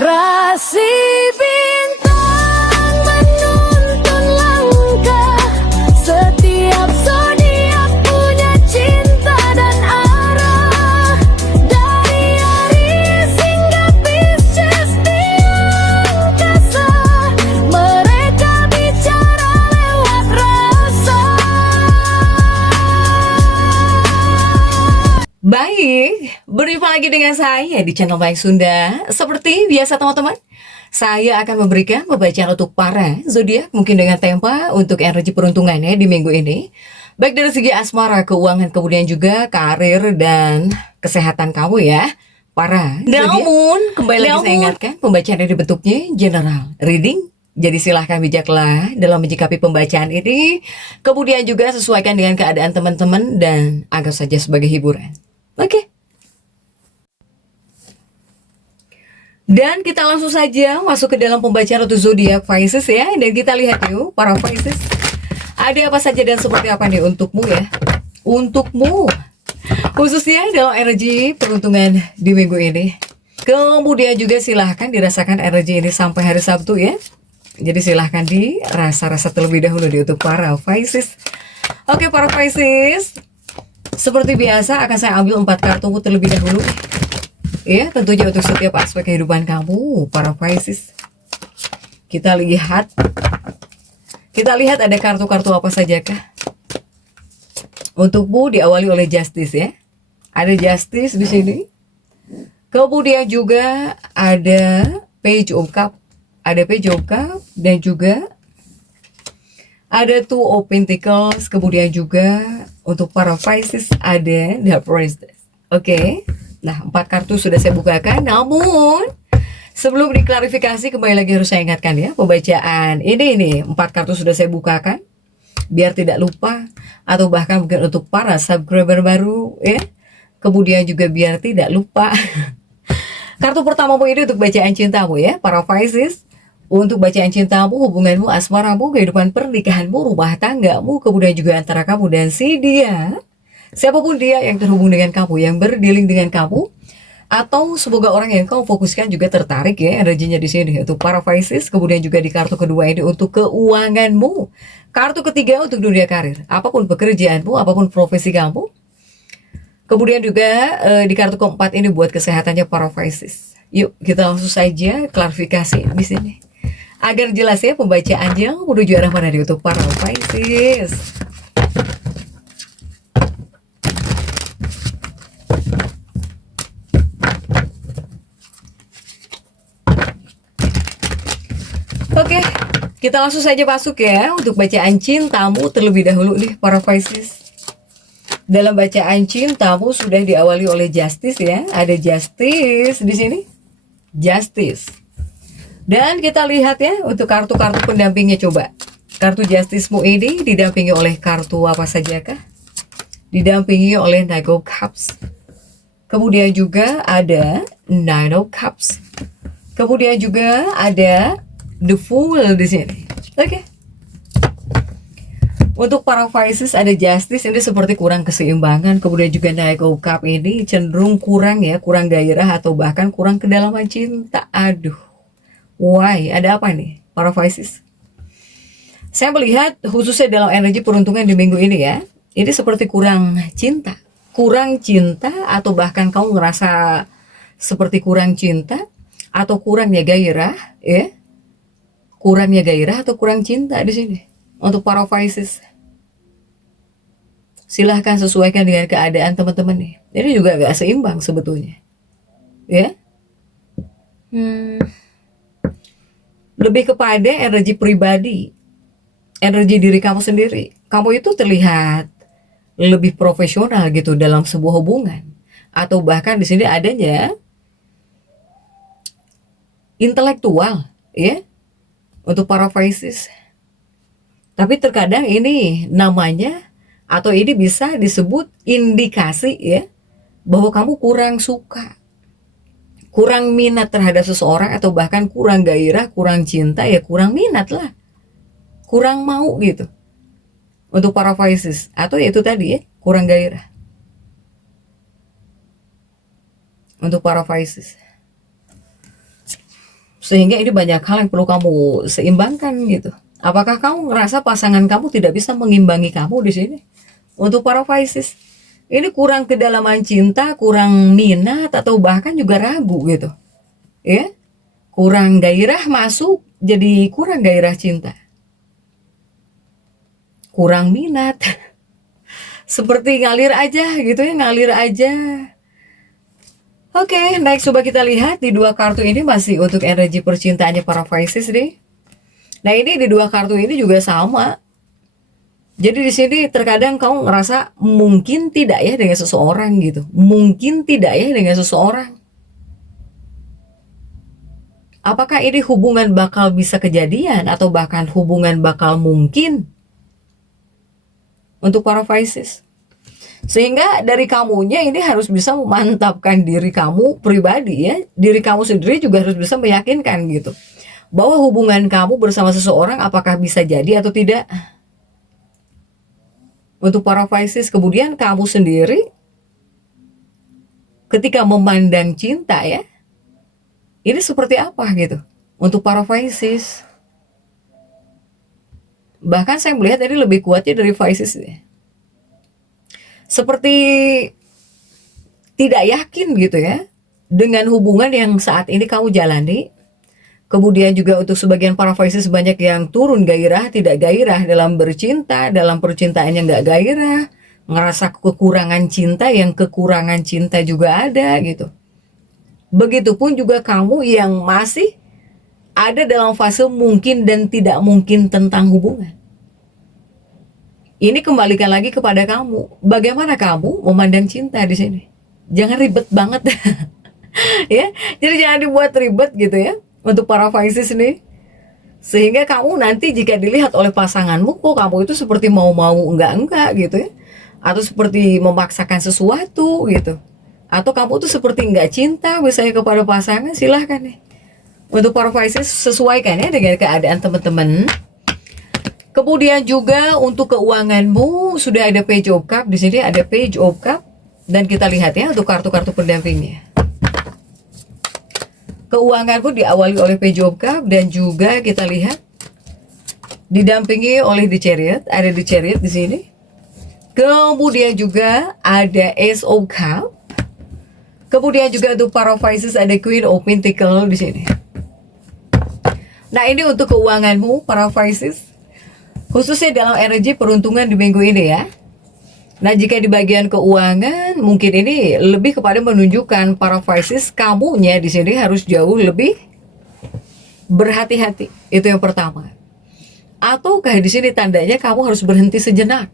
Rasi bintang menuntun langkah, setiap zodiak punya cinta dan arah. Dari Aries hingga Pisces di angkasa, mereka bicara lewat rasa. Baik, berjumpa lagi dengan saya di channel Baik Sunda. Seperti biasa teman-teman, saya akan memberikan pembacaan untuk para zodiak mungkin dengan tema untuk energi peruntungannya di minggu ini. Baik dari segi asmara, keuangan, kemudian juga karir dan kesehatan kamu ya. Para zodiak. Kembali lagi saya ingatkan, pembacaan ini bentuknya general reading. Jadi silahkan bijaklah dalam menyikapi pembacaan ini. Kemudian juga sesuaikan dengan keadaan teman-teman dan anggap saja sebagai hiburan. Oke. Dan kita langsung saja masuk ke dalam pembacaan untuk zodiak Pisces ya. Dan kita lihat yuk para Pisces, ada apa saja dan seperti apa nih untukmu ya. Untukmu, khususnya dalam energi peruntungan di minggu ini. Kemudian juga silahkan dirasakan energi ini sampai hari Sabtu ya. Jadi silahkan dirasa-rasa terlebih dahulu di untuk para Pisces. Oke para Pisces, seperti biasa akan saya ambil 4 kartu terlebih dahulu. Ya, tentunya untuk setiap aspek kehidupan kamu, para Pisces. Kita lihat ada kartu-kartu apa saja kah? Untukmu diawali oleh Justice ya. Ada Justice di sini. Kemudian juga ada Page of Cup. Ada Page of Cup dan juga ada Two of Pentacles. Kemudian juga untuk para Pisces ada The Priestess. Oke. Nah, 4 kartu sudah saya bukakan. Namun sebelum diklarifikasi, kembali lagi harus saya ingatkan ya, pembacaan ini 4 kartu sudah saya bukakan biar tidak lupa, atau bahkan mungkin untuk para subscriber baru ya. Kemudian juga biar tidak lupa. Kartu pertamamu ini untuk bacaan cintamu ya, para Pisces. Untuk bacaan cintamu, hubunganmu, asmaramu, kehidupan pernikahanmu, rumah tanggamu, kemudian juga antara kamu dan si dia. Siapapun dia yang terhubung dengan kamu, yang berdealing dengan kamu, atau semoga orang yang kau fokuskan juga tertarik ya energinya di sini untuk para Pisces. Kemudian juga di kartu kedua ini untuk keuanganmu. Kartu ketiga untuk dunia karir, apapun pekerjaanmu, apapun profesi kamu. Kemudian juga di kartu keempat ini buat kesehatannya para Pisces. Yuk kita langsung saja klarifikasi di sini agar jelas ya pembacaannya menuju arah mana nih untuk para Pisces. Oke, kita langsung saja masuk ya untuk bacaan cintamu terlebih dahulu nih para Pisces. Dalam bacaan cintamu sudah diawali oleh Justice ya. Ada Justice di sini. Justice. Dan kita lihat ya untuk kartu-kartu pendampingnya coba. Kartu Justice-mu ini didampingi oleh kartu apa saja kah? Didampingi oleh Knight of Cups. Kemudian juga ada Nine of Cups. Kemudian juga ada The Fool di sini. Oke. Untuk para Pisces ada Justice ini seperti kurang keseimbangan. Kemudian juga Knight of Cup ini cenderung kurang ya, kurang gairah atau bahkan kurang kedalaman cinta. Aduh. Why? Ada apa nih para Pisces? Saya melihat khususnya dalam energi peruntungan di minggu ini ya. Ini seperti kurang cinta. Kurang cinta atau bahkan kamu ngerasa seperti kurang cinta atau kurangnya gairah ya. Kurangnya gairah atau kurang cinta di sini untuk para Pisces. Silahkan sesuaikan dengan keadaan teman-teman nih. Ini juga gak seimbang sebetulnya, ya. Lebih kepada energi pribadi, energi diri kamu sendiri. Kamu itu terlihat lebih profesional gitu dalam sebuah hubungan, atau bahkan di sini adanya intelektual, ya. Untuk para Pisces. Tapi terkadang ini namanya atau ini bisa disebut indikasi ya bahwa kamu kurang suka, kurang minat terhadap seseorang, atau bahkan kurang gairah, kurang cinta ya, kurang minat lah, kurang mau gitu untuk para Pisces. Atau ya itu tadi ya, kurang gairah untuk para Pisces. Sehingga ini banyak hal yang perlu kamu seimbangkan gitu. Apakah kamu ngerasa pasangan kamu tidak bisa mengimbangi kamu di sini? Untuk para Pisces, ini kurang kedalaman cinta, kurang minat, atau bahkan juga ragu gitu. Ya, kurang gairah masuk, jadi kurang gairah cinta. Kurang minat. Seperti ngalir aja gitu ya, ngalir aja. Oke, next coba kita lihat di dua kartu ini masih untuk energi percintaannya para Pisces nih. Nah, ini di dua kartu ini juga sama. Jadi di sini terkadang kamu ngerasa mungkin tidak ya dengan seseorang gitu. Mungkin tidak ya dengan seseorang. Apakah ini hubungan bakal bisa kejadian atau bahkan hubungan bakal mungkin untuk para Pisces? Sehingga dari kamunya ini harus bisa memantapkan diri kamu pribadi ya. Diri kamu sendiri juga harus bisa meyakinkan gitu. Bahwa hubungan kamu bersama seseorang apakah bisa jadi atau tidak. Untuk para Pisces, kemudian kamu sendiri ketika memandang cinta ya, ini seperti apa gitu untuk para Pisces. Bahkan saya melihat ini lebih kuatnya dari Pisces ya. Seperti tidak yakin gitu ya dengan hubungan yang saat ini kamu jalani. Kemudian juga untuk sebagian para Pisces banyak yang turun gairah, tidak gairah dalam bercinta, dalam percintaan yang nggak gairah, ngerasa kekurangan cinta, yang kekurangan cinta juga ada gitu. Begitupun juga kamu yang masih ada dalam fase mungkin dan tidak mungkin tentang hubungan. Ini kembalikan lagi kepada kamu. Bagaimana kamu memandang cinta di sini? Jangan ribet banget. Ya, jadi jangan dibuat ribet gitu ya. Untuk para Pisces nih, sehingga kamu nanti jika dilihat oleh pasanganmu, kok kamu itu seperti mau-mau enggak gitu ya, atau seperti memaksakan sesuatu gitu, atau kamu tuh seperti enggak cinta misalnya kepada pasangan, silahkan nih. Untuk para Pisces sesuaikan ya dengan keadaan teman-teman. Kemudian juga untuk keuanganmu sudah ada Page of Cup di sini, ada Page of Cup, dan kita lihat ya untuk kartu-kartu pendampingnya. Keuangan pun diawali oleh Page of Cup dan juga kita lihat didampingi oleh The Chariot, ada The Chariot di sini. Kemudian juga ada Ace of Cup. Kemudian juga untuk para Pisces ada Queen of Pentacles di sini. Nah, ini untuk keuanganmu para Pisces, khususnya dalam energi peruntungan di minggu ini ya. Nah, jika di bagian keuangan mungkin ini lebih kepada menunjukkan para Pisces, kamunya di sini harus jauh lebih berhati-hati. Itu yang pertama. Ataukah di sini tandanya kamu harus berhenti sejenak?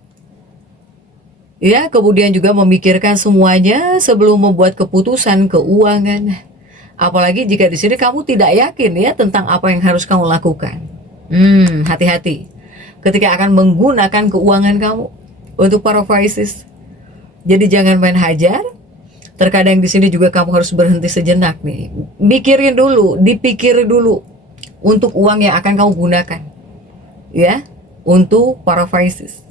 Ya, kemudian juga memikirkan semuanya sebelum membuat keputusan keuangan. Apalagi jika di sini kamu tidak yakin ya tentang apa yang harus kamu lakukan. Hati-hati ketika akan menggunakan keuangan kamu. Untuk para Pisces, jadi jangan main hajar. Terkadang di sini juga kamu harus berhenti sejenak nih, mikirin dulu, dipikir dulu untuk uang yang akan kamu gunakan, ya, untuk para Pisces.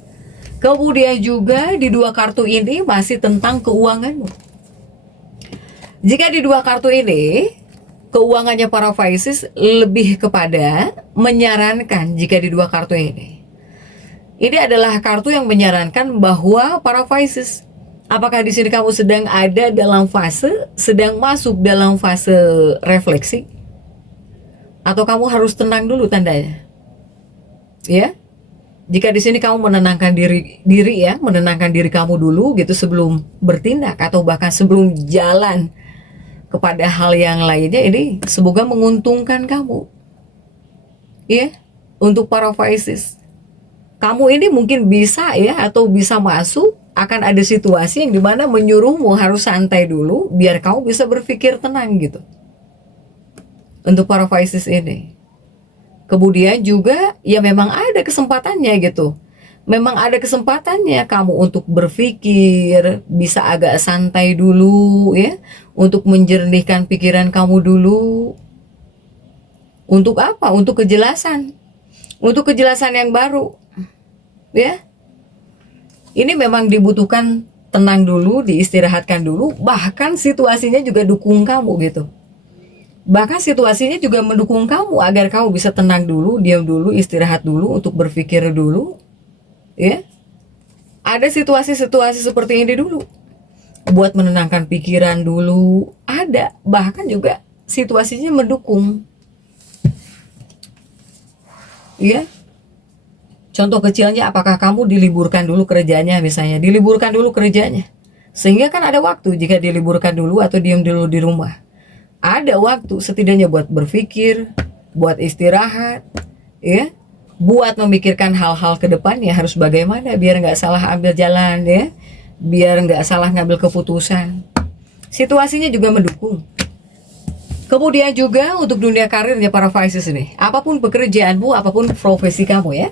Kemudian juga di dua kartu ini masih tentang keuanganmu. Jika di dua kartu ini keuangannya para Pisces lebih kepada menyarankan, jika di dua kartu ini adalah kartu yang menyarankan bahwa para Pisces, apakah di sini kamu sedang ada dalam fase, sedang masuk dalam fase refleksi, atau kamu harus tenang dulu tandanya, ya? Jika di sini kamu menenangkan diri ya, menenangkan diri kamu dulu gitu sebelum bertindak atau bahkan sebelum jalan kepada hal yang lainnya, ini semoga menguntungkan kamu, ya, untuk para Pisces. Kamu ini mungkin bisa ya, atau bisa masuk, akan ada situasi yang dimana menyuruhmu harus santai dulu, biar kamu bisa berpikir tenang gitu. Untuk para Pisces ini. Kemudian juga, ya memang ada kesempatannya gitu. Memang ada kesempatannya kamu untuk berpikir, bisa agak santai dulu ya, untuk menjernihkan pikiran kamu dulu. Untuk apa? Untuk kejelasan. Untuk kejelasan yang baru. Ya, ini memang dibutuhkan tenang dulu, diistirahatkan dulu, bahkan situasinya juga dukung kamu gitu. Bahkan situasinya juga mendukung kamu agar kamu bisa tenang dulu, diam dulu, istirahat dulu, untuk berpikir dulu, ya. Ada situasi-situasi seperti ini dulu, buat menenangkan pikiran dulu. Ada, bahkan juga situasinya mendukung, ya. Contoh kecilnya, apakah kamu diliburkan dulu kerjanya, misalnya diliburkan dulu kerjanya, sehingga kan ada waktu jika diliburkan dulu atau diam dulu di rumah. Ada waktu setidaknya buat berpikir, buat istirahat, ya, buat memikirkan hal-hal ke depannya harus bagaimana biar nggak salah ambil jalan, ya, biar nggak salah ngambil keputusan. Situasinya juga mendukung. Kemudian juga untuk dunia karirnya para Pisces nih, apapun pekerjaanmu, apapun profesi kamu, ya,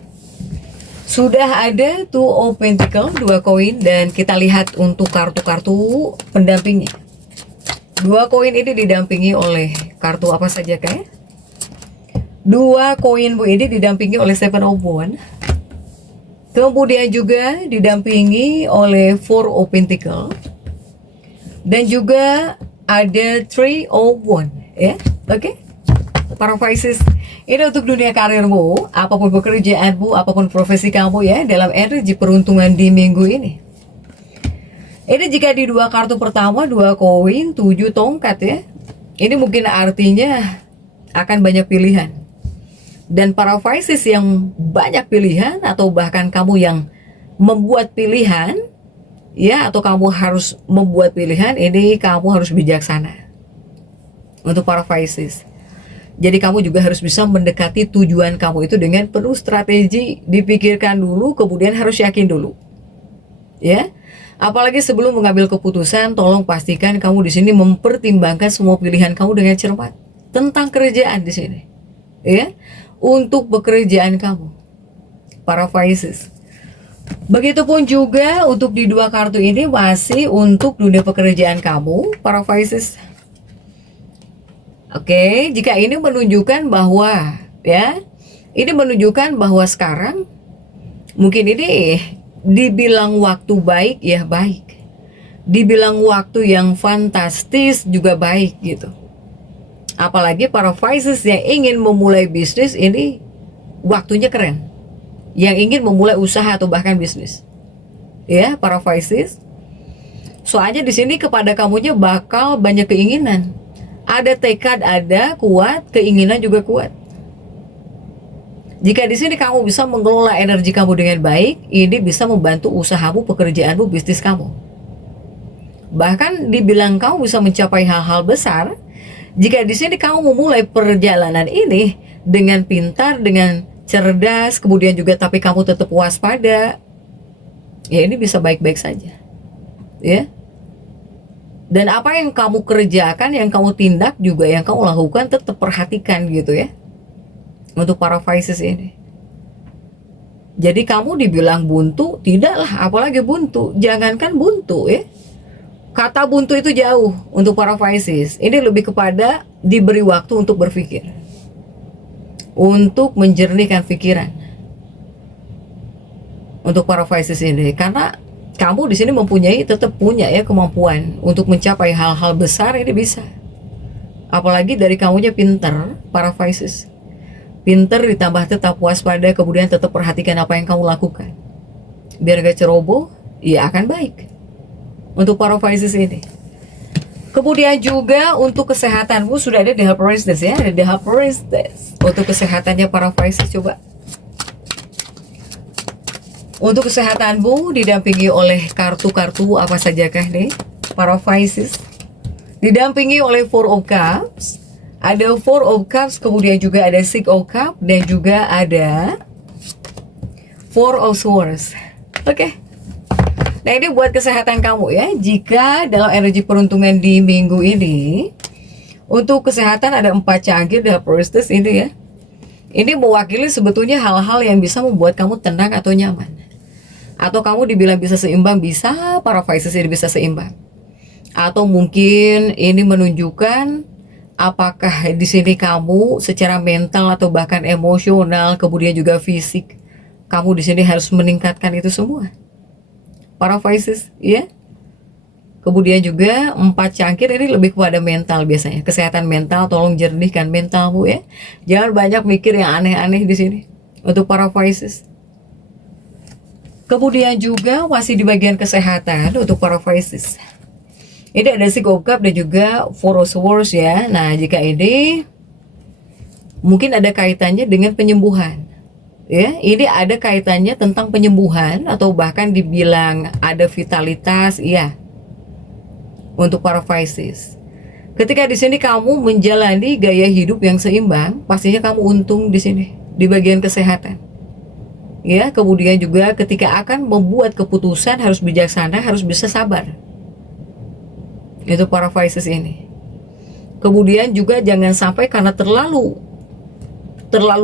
sudah ada Two of Pentacles, 2 koin, dan kita lihat untuk kartu-kartu pendampingnya. 2 koin ini didampingi oleh kartu apa saja kah? 2 koin ini didampingi oleh Seven of Wands. Kemudian juga didampingi oleh Four of Pentacles. Dan juga ada Three of Wands, ya. Oke. Para Pisces, ini untuk dunia karirmu, apapun pekerjaanmu, apapun profesi kamu, ya, dalam energi peruntungan di minggu ini. Ini jika di 2 kartu pertama, 2 koin, 7 tongkat, ya. Ini mungkin artinya akan banyak pilihan. Dan para Pisces yang banyak pilihan, atau bahkan kamu yang membuat pilihan, ya, atau kamu harus membuat pilihan, ini kamu harus bijaksana. Untuk para Pisces. Jadi kamu juga harus bisa mendekati tujuan kamu itu dengan penuh strategi, dipikirkan dulu, kemudian harus yakin dulu. Ya. Apalagi sebelum mengambil keputusan, tolong pastikan kamu di sini mempertimbangkan semua pilihan kamu dengan cermat tentang kerjaan di sini, ya, untuk pekerjaan kamu, para Pisces. Begitupun juga untuk di 2 kartu ini masih untuk dunia pekerjaan kamu, para Pisces. Oke, jika ini menunjukkan bahwa, ya, ini menunjukkan bahwa sekarang mungkin ini dibilang waktu baik, ya baik. Dibilang waktu yang fantastis juga baik gitu. Apalagi para Pisces yang ingin memulai bisnis, ini waktunya keren. Yang ingin memulai usaha atau bahkan bisnis, ya, para Pisces. Soalnya di sini kepada kamunya bakal banyak keinginan. Ada tekad, ada kuat, keinginan juga kuat. Jika di sini kamu bisa mengelola energi kamu dengan baik, ini bisa membantu usahamu, pekerjaanmu, bisnis kamu. Bahkan dibilang kamu bisa mencapai hal-hal besar jika di sini kamu memulai perjalanan ini dengan pintar, dengan cerdas, kemudian juga tapi kamu tetap waspada. Ya, ini bisa baik-baik saja. Ya. Dan apa yang kamu kerjakan, yang kamu tindak juga, yang kamu lakukan, tetap perhatikan gitu, ya. Untuk para Pisces ini. Jadi kamu dibilang buntu, tidaklah, apalagi buntu. Jangankan buntu, ya. Kata buntu itu jauh untuk para Pisces. Ini lebih kepada diberi waktu untuk berpikir, untuk menjernihkan pikiran. Untuk para Pisces ini, karena kamu di sini tetap punya, ya, kemampuan untuk mencapai hal-hal besar, ini bisa. Apalagi dari kamunya pintar, para Pisces. Pinter ditambah tetap waspada, kemudian tetap perhatikan apa yang kamu lakukan. Biar gak ceroboh, ya akan baik. Untuk para Pisces ini. Kemudian juga untuk kesehatanmu sudah ada The Priestess, ya. Ada The Priestess. Untuk kesehatannya para Pisces, coba. Untuk kesehatanmu didampingi oleh kartu-kartu apa sajakah nih, para Pisces? Didampingi oleh Four of Cups. Ada Four of Cups, kemudian juga ada Six of Cups, dan juga ada Four of Swords. Oke. Nah, ini buat kesehatan kamu, ya. Jika dalam energi peruntungan di minggu ini, untuk kesehatan ada 4 cangkir The Priestess ini, ya. Ini mewakili sebetulnya hal-hal yang bisa membuat kamu tenang atau nyaman. Atau kamu dibilang bisa seimbang, bisa, para Pisces ini bisa seimbang. Atau mungkin ini menunjukkan apakah di sini kamu secara mental atau bahkan emosional, kemudian juga fisik, kamu di sini harus meningkatkan itu semua, para Pisces, ya. Kemudian juga 4 cangkir ini lebih kepada mental biasanya. Kesehatan mental, tolong jernihkan mentalmu ya. Jangan banyak mikir yang aneh-aneh di sini. Untuk para Pisces. Kemudian juga masih di bagian kesehatan untuk para Pisces. Ini ada Six of Cups dan juga Four of Swords ya. Nah, jika ini mungkin ada kaitannya dengan penyembuhan. Ya, ini ada kaitannya tentang penyembuhan atau bahkan dibilang ada vitalitas, iya. Untuk para Pisces. Ketika di sini kamu menjalani gaya hidup yang seimbang, pastinya kamu untung di sini di bagian kesehatan. Ya, kemudian juga ketika akan membuat keputusan harus bijaksana, harus bisa sabar. Itu para Pisces ini. Kemudian juga jangan sampai karena terlalu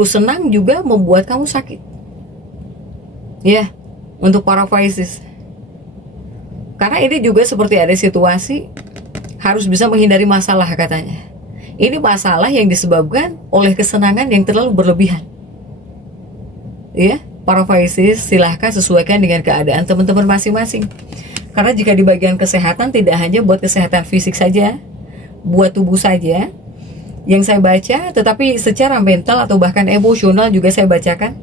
senang juga membuat kamu sakit. Ya, untuk para Pisces. Karena ini juga seperti ada situasi harus bisa menghindari masalah katanya. Ini masalah yang disebabkan oleh kesenangan yang terlalu berlebihan. Ya, para Pisces silahkan sesuaikan dengan keadaan teman-teman masing-masing. Karena jika di bagian kesehatan tidak hanya buat kesehatan fisik saja, buat tubuh saja yang saya baca, tetapi secara mental atau bahkan emosional juga saya bacakan.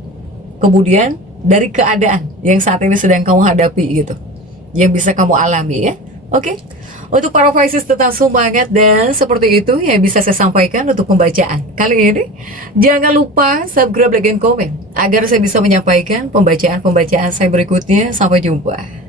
Kemudian dari keadaan yang saat ini sedang kamu hadapi gitu, yang bisa kamu alami ya. Oke. Untuk para Pisces tetap semangat dan seperti itu yang bisa saya sampaikan untuk pembacaan kali ini. Jangan lupa subscribe, like, dan komen agar saya bisa menyampaikan pembacaan-pembacaan saya berikutnya. Sampai jumpa.